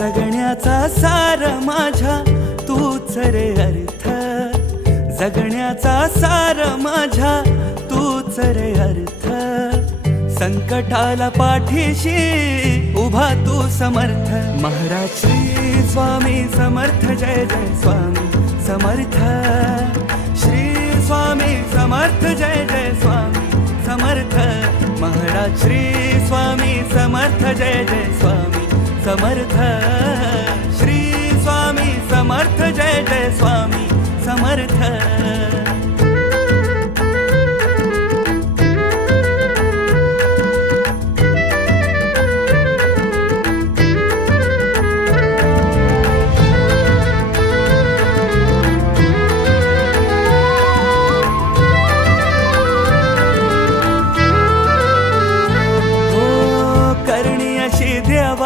जगण्याचा सार माझ्या तूच रे अर्थ, जगण्याचा सार माझ्या तूच रे अर्थ. संकटाला पाठीशी उभा तू समर्थ. महाराज श्री स्वामी समर्थ, जय जय स्वामी समर्थ. श्री स्वामी समर्थ, जय जय स्वामी समर्थ. महाराज श्री स्वामी समर्थ, जय जय स्वामी समर्थ. श्री स्वामी समर्थ, जय जय स्वामी समर्थ.